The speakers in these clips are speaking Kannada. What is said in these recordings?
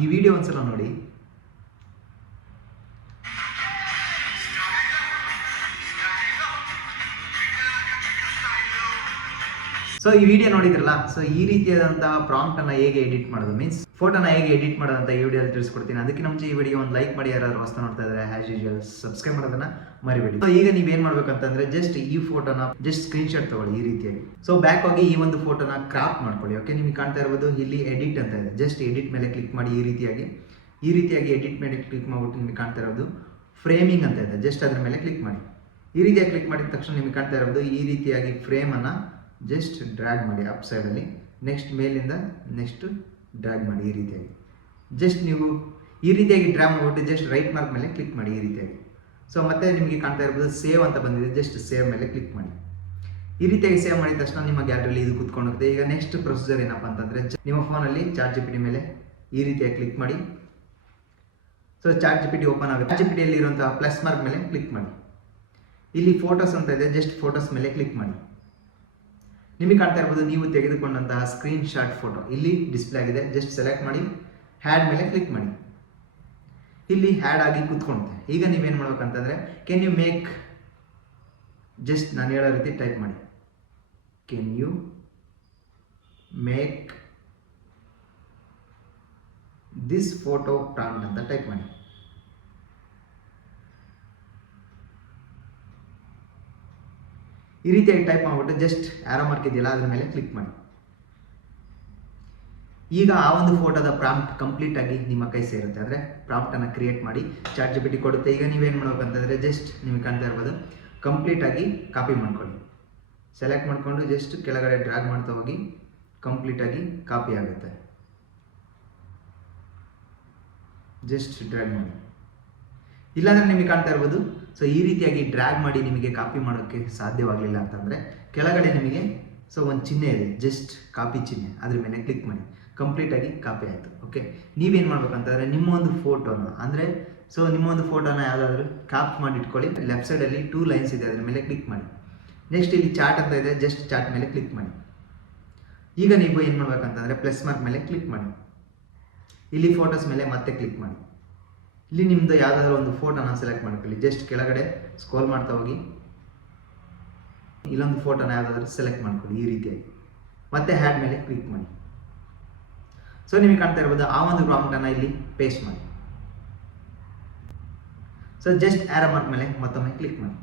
ಈ ವಿಡಿಯೋ ಒಂದ್ಸಲ ನೋಡಿ. ಸೊ ಈ ವಿಡಿಯೋ ನೋಡಿದ್ರಲ್ಲ, ಸೊ ಈ ರೀತಿಯಾದಂತಹ ಪ್ರಾಂಪ್ಟ್ ಅನ್ನ ಹೇಗೆ ಎಡಿಟ್ ಮಾಡೋದು, ಮೀನ್ಸ್ ಫೋಟೋನ ಹೇಗೆ ಎಡಿಟ್ ಮಾಡೋದು ಅಂತ ಈ ವಿಡಿಯೋದಲ್ಲಿ ತಿಳಿಸ್ಕೊಡ್ತೀನಿ. ಅದಕ್ಕೆ ಮುಂಚೆ ಈ ವಿಡಿಯೋ ಒಂದು ಲೈಕ್ ಮಾಡಿ, ಯಾರಾದ್ರೂ ಹೊಸ ನೋಡ್ತಾ ಇದ್ರೆ ಆಸ್ ಯೂಶುವಲ್ ಸಬ್ಸ್ಕ್ರೈಬ್ ಮಾಡೋದನ್ನ ಮರಿಬೇಡಿ. ಸೊ ಈಗ ನೀವೇನ್ ಮಾಡ್ಬೇಕಂತಂದ್ರೆ ಜಸ್ಟ್ ಈ ಫೋಟೋನ ಜಸ್ಟ್ ಸ್ಕ್ರೀನ್ ಶಾಟ್ ತಗೊಳ್ಳಿ ಈ ರೀತಿಯಾಗಿ. ಸೊ ಬ್ಯಾಕ್ ಹೋಗಿ ಈ ಒಂದು ಫೋಟೋನ ಕ್ರಾಪ್ ಮಾಡ್ಕೊಳ್ಳಿ. ಓಕೆ, ನಿಮಗೆ ಕಾಣ್ತಾ ಇರ್ಬೋದು ಇಲ್ಲಿ ಎಡಿಟ್ ಅಂತ ಇದೆ. ಜಸ್ಟ್ ಎಡಿಟ್ ಮೇಲೆ ಕ್ಲಿಕ್ ಮಾಡಿ ಈ ರೀತಿಯಾಗಿ ಎಡಿಟ್ ಮೇಲೆ ಕ್ಲಿಕ್ ಮಾಡ್ಬಿಟ್ಟು ನಿಮಗೆ ಕಾಣ್ತಾ ಇರೋದು ಫ್ರೇಮಿಂಗ್ ಅಂತ ಇದೆ. ಜಸ್ಟ್ ಅದ್ರ ಮೇಲೆ ಕ್ಲಿಕ್ ಮಾಡಿ. ಈ ರೀತಿಯಾಗಿ ಕ್ಲಿಕ್ ಮಾಡಿದ ತಕ್ಷಣ ನಿಮಗೆ ಕಾಣ್ತಾ ಇರೋದು ಈ ರೀತಿಯಾಗಿ ಫ್ರೇಮ್ ಅನ್ನ ಜಸ್ಟ್ ಡ್ರ್ಯಾಗ್ ಮಾಡಿ ಅಪ್ ಸೈಡಲ್ಲಿ. ನೆಕ್ಸ್ಟ್ ಮೇಲಿಂದ ನೆಕ್ಸ್ಟ್ ಡ್ರ್ಯಾಗ್ ಮಾಡಿ ಈ ರೀತಿಯಾಗಿ. ಜಸ್ಟ್ ನೀವು ಈ ರೀತಿಯಾಗಿ ಡ್ರ್ಯಾಗ್ ಮಾಡಿಬಿಟ್ಟು ಜಸ್ಟ್ ರೈಟ್ ಮಾರ್ಕ್ ಮೇಲೆ ಕ್ಲಿಕ್ ಮಾಡಿ ಈ ರೀತಿಯಾಗಿ. ಸೊ ಮತ್ತೆ ನಿಮಗೆ ಕಾಣ್ತಾ ಇರ್ಬೋದು ಸೇವ್ ಅಂತ ಬಂದಿದೆ. ಜಸ್ಟ್ ಸೇವ್ ಮೇಲೆ ಕ್ಲಿಕ್ ಮಾಡಿ. ಈ ರೀತಿಯಾಗಿ ಸೇವ್ ಮಾಡಿದ ತಕ್ಷಣ ನಿಮ್ಮ ಗ್ಯಾಲರಿಯಲ್ಲಿ ಇದು ಕುತ್ಕೊಂಡೋಗುತ್ತೆ. ಈಗ ನೆಕ್ಸ್ಟ್ ಪ್ರೊಸೀಜರ್ ಏನಪ್ಪ ಅಂತಂದರೆ ನಿಮ್ಮ ಫೋನಲ್ಲಿ ChatGPT ಮೇಲೆ ಈ ರೀತಿಯಾಗಿ ಕ್ಲಿಕ್ ಮಾಡಿ. ಸೊ ChatGPT ಓಪನ್ ಆಗುತ್ತೆ. ChatGPTಯಲ್ಲಿ ಇರುವಂತಹ ಪ್ಲಸ್ ಮಾರ್ಕ್ ಮೇಲೆ ಕ್ಲಿಕ್ ಮಾಡಿ. ಇಲ್ಲಿ ಫೋಟೋಸ್ ಅಂತ ಇದೆ. ಜಸ್ಟ್ ಫೋಟೋಸ್ ಮೇಲೆ ಕ್ಲಿಕ್ ಮಾಡಿ. ನಿಮಗೆ ಕಾಣ್ತಾ ಇರ್ಬೋದು ನೀವು ತೆಗೆದುಕೊಂಡಂತಹ ಸ್ಕ್ರೀನ್ ಶಾಟ್ ಫೋಟೋ ಇಲ್ಲಿ ಡಿಸ್ಪ್ಲೇ ಆಗಿದೆ. ಜಸ್ಟ್ ಸೆಲೆಕ್ಟ್ ಮಾಡಿ ಹ್ಯಾಡ್ ಮೇಲೆ ಕ್ಲಿಕ್ ಮಾಡಿ. ಇಲ್ಲಿ ಹ್ಯಾಡ್ ಆಗಿ ಕೂತ್ಕೊಳ್ಳುತ್ತೆ. ಈಗ ನೀವೇನು ಮಾಡ್ಬೇಕಂತಂದ್ರೆ ಕೆನ್ ಯು ಮೇಕ್, ಜಸ್ಟ್ ನಾನು ಹೇಳೋ ರೀತಿ ಟೈಪ್ ಮಾಡಿ, can you make this photo prompt ಅಂತ ಟೈಪ್ ಮಾಡಿ. ಈ ರೀತಿಯಾಗಿ ಟೈಪ್ ಮಾಡಿಬಿಟ್ಟು ಜಸ್ಟ್ ಆರೋ ಮಾರ್ಕ್ ಇದೆಯಲ್ಲ ಅದ್ರ ಮೇಲೆ ಕ್ಲಿಕ್ ಮಾಡಿ. ಈಗ ಆ ಒಂದು ಫೋಟೋದ ಪ್ರಾಂಪ್ಟ್ ಕಂಪ್ಲೀಟ್ ಆಗಿ ನಿಮ್ಮ ಕೈ ಸೇರುತ್ತೆ. ಅಂದರೆ ಪ್ರಾಂಪ್ಟ್ ಅನ್ನು ಕ್ರಿಯೇಟ್ ಮಾಡಿ ChatGPT ಕೊಡುತ್ತೆ. ಈಗ ನೀವೇನು ಮಾಡ್ಬೇಕಂತಂದರೆ ಜಸ್ಟ್ ನಿಮಗೆ ಕಾಣ್ತಾ ಇರ್ಬೋದು ಕಂಪ್ಲೀಟ್ ಆಗಿ ಕಾಪಿ ಮಾಡ್ಕೊಳ್ಳಿ. ಸೆಲೆಕ್ಟ್ ಮಾಡಿಕೊಂಡು ಜಸ್ಟ್ ಕೆಳಗಡೆ ಡ್ರ್ಯಾಗ್ ಮಾಡ್ತಾ ಹೋಗಿ ಕಂಪ್ಲೀಟ್ ಆಗಿ ಕಾಪಿ ಆಗುತ್ತೆ. ಜಸ್ಟ್ ಡ್ರ್ಯಾಗ್ ಮಾಡಿ. ಇಲ್ಲಾಂದ್ರೆ ನಿಮಗೆ ಕಾಣ್ತಾ ಇರ್ಬೋದು ಸೊ ಈ ರೀತಿಯಾಗಿ ಡ್ರ್ಯಾಗ್ ಮಾಡಿ ನಿಮಗೆ ಕಾಪಿ ಮಾಡೋಕ್ಕೆ ಸಾಧ್ಯವಾಗಲಿಲ್ಲ ಅಂತಂದರೆ ಕೆಳಗಡೆ ನಿಮಗೆ ಸೊ ಒಂದು ಚಿಹ್ನೆ ಇದೆ, ಜಸ್ಟ್ ಕಾಪಿ ಚಿಹ್ನೆ, ಅದ್ರ ಮೇಲೆ ಕ್ಲಿಕ್ ಮಾಡಿ. ಕಂಪ್ಲೀಟಾಗಿ ಕಾಪಿ ಆಯಿತು. ಓಕೆ, ನೀವೇನು ಮಾಡ್ಬೇಕಂತಂದರೆ ನಿಮ್ಮ ಒಂದು ಫೋಟೋನ ಅಂದರೆ ಸೊ ನಿಮ್ಮ ಒಂದು ಫೋಟೋನ ಯಾವುದಾದ್ರೂ ಕ್ಯಾಪ್ ಮಾಡಿ ಇಟ್ಕೊಳ್ಳಿ. ಲೆಫ್ಟ್ ಸೈಡಲ್ಲಿ 2 ಲೈನ್ಸ್ ಇದೆ, ಅದ್ರ ಮೇಲೆ ಕ್ಲಿಕ್ ಮಾಡಿ. ನೆಕ್ಸ್ಟ್ ಇಲ್ಲಿ ಚಾರ್ಟ್ ಅಂತ ಇದೆ. ಜಸ್ಟ್ ಚಾರ್ಟ್ ಮೇಲೆ ಕ್ಲಿಕ್ ಮಾಡಿ. ಈಗ ನೀವು ಏನು ಮಾಡ್ಬೇಕಂತಂದರೆ ಪ್ಲಸ್ ಮಾರ್ಕ್ ಮೇಲೆ ಕ್ಲಿಕ್ ಮಾಡಿ. ಇಲ್ಲಿ ಫೋಟೋಸ್ ಮೇಲೆ ಮತ್ತೆ ಕ್ಲಿಕ್ ಮಾಡಿ. ಇಲ್ಲಿ ನಿಮ್ಮದು ಯಾವುದಾದ್ರೂ ಒಂದು ಫೋಟೋನ ಸೆಲೆಕ್ಟ್ ಮಾಡ್ಕೊಳ್ಳಿ. ಜಸ್ಟ್ ಕೆಳಗಡೆ ಸ್ಕ್ರೋಲ್ ಮಾಡ್ತಾ ಹೋಗಿ ಇಲ್ಲೊಂದು ಫೋಟೋನ ಯಾವುದಾದ್ರೂ ಸೆಲೆಕ್ಟ್ ಮಾಡ್ಕೊಳ್ಳಿ ಈ ರೀತಿಯಾಗಿ. ಮತ್ತೆ ಹ್ಯಾಡ್ ಮೇಲೆ ಕ್ಲಿಕ್ ಮಾಡಿ. ಸೊ ನಿಮಗೆ ಕಾಣ್ತಾ ಇರ್ಬೋದು ಆ ಒಂದು ಪ್ರಾಂಪ್ಟನ್ನು ಇಲ್ಲಿ ಪೇಸ್ಟ್ ಮಾಡಿ. ಸೊ ಜಸ್ಟ್ ಆರೋ ಮಾರ್ಕ್ ಮೇಲೆ ಮತ್ತೊಮ್ಮೆ ಕ್ಲಿಕ್ ಮಾಡಿ.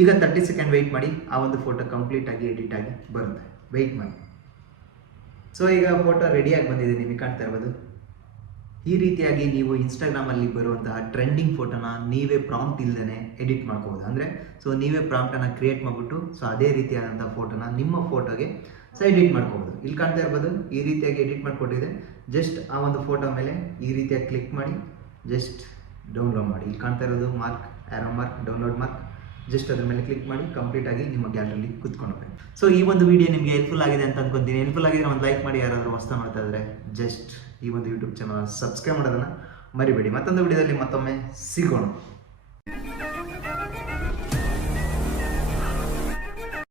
ಈಗ 30 ಸೆಕೆಂಡ್ ವೆಯ್ಟ್ ಮಾಡಿ. ಆ ಒಂದು ಫೋಟೋ ಕಂಪ್ಲೀಟ್ ಆಗಿ ಎಡಿಟ್ ಆಗಿ ಬರುತ್ತೆ. ವೆಯ್ಟ್ ಮಾಡಿ. ಸೊ ಈಗ ಫೋಟೋ ರೆಡಿಯಾಗಿ ಬಂದಿದೆ, ನಿಮಗೆ ಕಾಣ್ತಾ ಇರ್ಬೋದು. ಈ ರೀತಿಯಾಗಿ ನೀವು ಇನ್ಸ್ಟಾಗ್ರಾಮಲ್ಲಿ ಬರುವಂತಹ ಟ್ರೆಂಡಿಂಗ್ ಫೋಟೋನ ನೀವೇ ಪ್ರಾಂಪ್ಟ್ ಇಲ್ಲದೇ ಎಡಿಟ್ ಮಾಡ್ಕೋಬೋದು. ಅಂದರೆ ಸೊ ನೀವೇ ಪ್ರಾಂಪ್ಟನ್ನು ಕ್ರಿಯೇಟ್ ಮಾಡಿಬಿಟ್ಟು ಸೊ ಅದೇ ರೀತಿಯಾದಂಥ ಫೋಟೋನ ನಿಮ್ಮ ಫೋಟೋಗೆ ಸೊ ಎಡಿಟ್ ಮಾಡ್ಕೋಬೋದು. ಇಲ್ಲಿ ಕಾಣ್ತಾ ಇರ್ಬೋದು ಈ ರೀತಿಯಾಗಿ ಎಡಿಟ್ ಮಾಡಿಕೊಟ್ಟಿದೆ. ಜಸ್ಟ್ ಆ ಒಂದು ಫೋಟೋ ಮೇಲೆ ಈ ರೀತಿಯಾಗಿ ಕ್ಲಿಕ್ ಮಾಡಿ ಜಸ್ಟ್ ಡೌನ್ಲೋಡ್ ಮಾಡಿ. ಇಲ್ಲಿ ಕಾಣ್ತಾ ಇರೋದು mark, arrow mark, download mark. Just ಅದ್ರ ಮೇಲೆ ಕ್ಲಿಕ್ ಮಾಡಿ ಕಂಪ್ಲೀಟಾಗಿ ನಿಮ್ಮ ಗ್ಯಾಲರಿಯಲ್ಲಿ ಕುತ್ಕೊಂಡು. ಸೊ ಈ ಒಂದು ವಿಡಿಯೋ ನಿಮಗೆ ಹೆಲ್ಪ್ಫುಲ್ ಆಗಿದೆ ಅಂತ ಅನ್ಕೊಂತೀನಿ. ಹೆಲ್ಪ್ಫುಲ್ ಆಗಿದ್ರೆ ಒಂದು ಲೈಕ್ ಮಾಡಿ. ಯಾರಾದರೂ ಹೊಸ ಮಾಡ್ತಾ ಇದ್ರೆ ಜಸ್ಟ್ ಈ ಒಂದು ಯೂಟ್ಯೂಬ್ ಚಾನಲ್ ಸಬ್ಸ್ಕ್ರೈಬ್ ಮಾಡೋದನ್ನು ಮರಿಬೇಡಿ. ಮತ್ತೊಂದು ವಿಡಿಯೋದಲ್ಲಿ ಮತ್ತೊಮ್ಮೆ ಸಿಗೋಣ.